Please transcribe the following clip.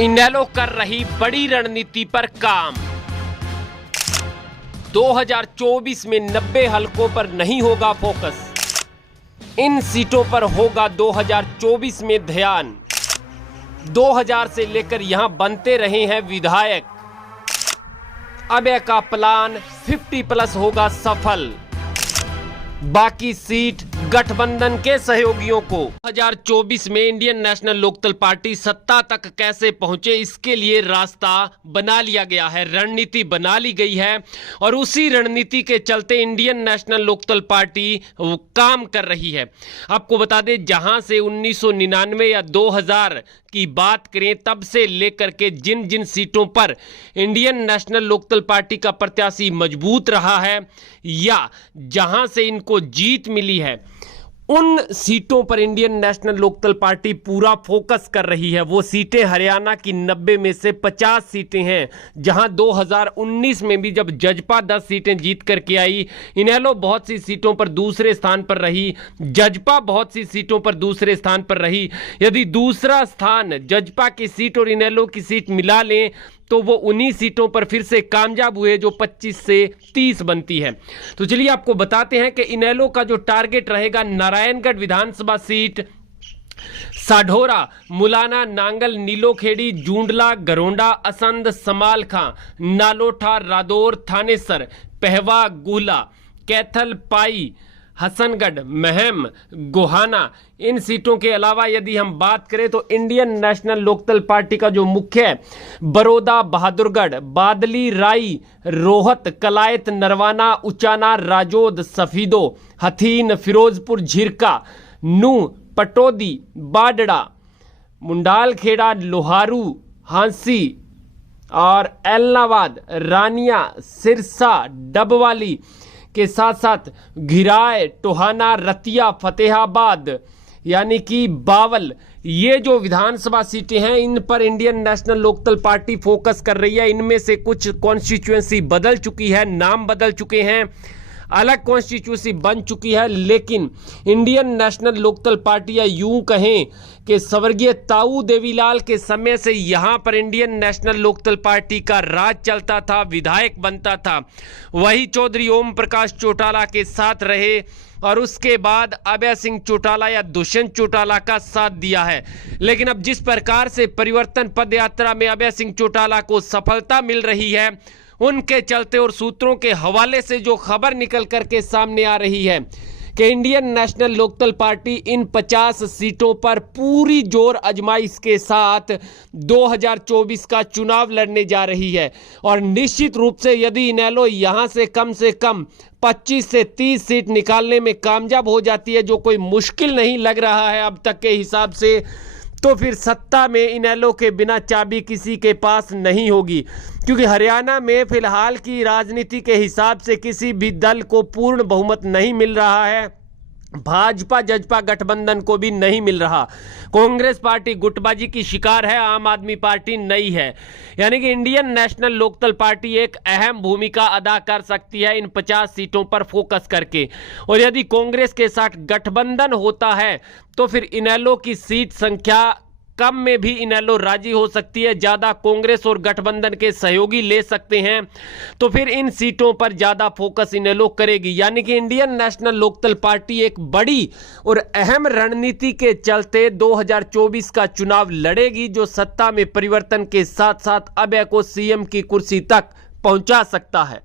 इनेलो कर रही बड़ी रणनीति पर काम। 2024 में 90 हलकों पर नहीं होगा फोकस, इन सीटों पर होगा 2024 में ध्यान। 2000 से लेकर यहां बनते रहे हैं विधायक, अबे का प्लान 50+ होगा सफल। बाकी सीट गठबंधन के सहयोगियों को। 2024 में इंडियन नेशनल लोकदल पार्टी सत्ता तक कैसे पहुंचे, इसके लिए रास्ता बना लिया गया है, रणनीति बना ली गई है और उसी रणनीति के चलते इंडियन नेशनल लोकदल पार्टी काम कर रही है। आपको बता दें, जहां से 1999 या 2000 की बात करें, तब से लेकर के जिन जिन सीटों पर इंडियन नेशनल लोकदल पार्टी का प्रत्याशी मजबूत रहा है या जहां से इनको जीत मिली है, उन सीटों पर इंडियन नेशनल लोकदल पार्टी पूरा फोकस कर रही है। वो सीटें हरियाणा की 90 में से 50 सीटें हैं, जहां 2019 में भी जब जजपा 10 सीटें जीत करके आई, इनेलो बहुत सी सीटों पर दूसरे स्थान पर रही, जजपा बहुत सी सीटों पर दूसरे स्थान पर रही। यदि दूसरा स्थान जजपा की सीट और इनेलो की सीट मिला लें तो वो उन्हीं सीटों पर फिर से कामयाब हुए जो 25 से 30 बनती है। तो चलिए आपको बताते हैं कि इनेलो का जो टारगेट रहेगा, नारायणगढ़ विधानसभा सीट, साढौरा, मुलाना, नांगल, नीलोखेड़ी, जूंडला, गरोंडा, असंध, समालखां, नालोठा, रादौर, थानेसर, पहवा, गुहला, कैथल, पाई, हसनगढ़, महम, गोहाना, इन सीटों के अलावा यदि हम बात करें तो इंडियन नेशनल लोकदल पार्टी का जो मुख्य है, बड़ौदा, बहादुरगढ़, बादली, राई, रोहत, कलायत, नरवाना, उचाना, राजौद, सफीदो, हथीन, फिरोजपुर, झिरका, नू, पटौदी, बाडड़ा, मुंडालखेड़ा, लोहारू, हांसी और एलनाबाद, रानिया, सिरसा, डबवाली के साथ साथ घिराए, टोहाना, रतिया, फतेहाबाद यानी कि बावल, ये जो विधानसभा सीटें हैं, इन पर Indian National Lokdal party focus कर रही है। इनमें से कुछ कॉन्स्टिट्यूएंसी बदल चुकी है, नाम बदल चुके हैं, अलग कॉन्स्टिट्यूंसी बन चुकी है, लेकिन इंडियन नेशनल लोकदल पार्टी या यूं कहें कि स्वर्गीय ताऊ देवीलाल के समय से यहां पर इंडियन नेशनल लोकदल पार्टी का राज चलता था, विधायक बनता था। वही चौधरी ओम प्रकाश चौटाला के साथ रहे और उसके बाद अभय सिंह चौटाला या दुष्यंत चौटाला का साथ दिया है। लेकिन अब जिस प्रकार से परिवर्तन पद यात्रा में अभय सिंह चौटाला को सफलता मिल रही है, उनके चलते और सूत्रों के हवाले से जो खबर निकल करके सामने आ रही है कि इंडियन नेशनल लोकदल पार्टी इन 50 सीटों पर पूरी जोर आजमाइश के साथ 2024 का चुनाव लड़ने जा रही है। और निश्चित रूप से यदि इनेलो यहां से कम 25 से 30 सीट निकालने में कामयाब हो जाती है, जो कोई मुश्किल नहीं लग रहा है अब तक के हिसाब से, तो फिर सत्ता में इनेलो के बिना चाबी किसी के पास नहीं होगी। क्योंकि हरियाणा में फिलहाल की राजनीति के हिसाब से किसी भी दल को पूर्ण बहुमत नहीं मिल रहा है, भाजपा जजपा गठबंधन को भी नहीं मिल रहा। कांग्रेस पार्टी गुटबाजी की शिकार है, आम आदमी पार्टी नहीं है। यानी कि इंडियन नेशनल लोकदल पार्टी एक अहम भूमिका अदा कर सकती है इन 50 सीटों पर फोकस करके। और यदि कांग्रेस के साथ गठबंधन होता है तो फिर इनेलो की सीट संख्या कम में भी इनेलो राजी हो सकती है, ज्यादा कांग्रेस और गठबंधन के सहयोगी ले सकते हैं, तो फिर इन सीटों पर ज्यादा फोकस इनेलो करेगी। यानी कि इंडियन नेशनल लोकदल पार्टी एक बड़ी और अहम रणनीति के चलते 2024 का चुनाव लड़ेगी, जो सत्ता में परिवर्तन के साथ साथ अभय को सीएम की कुर्सी तक पहुंचा सकता है।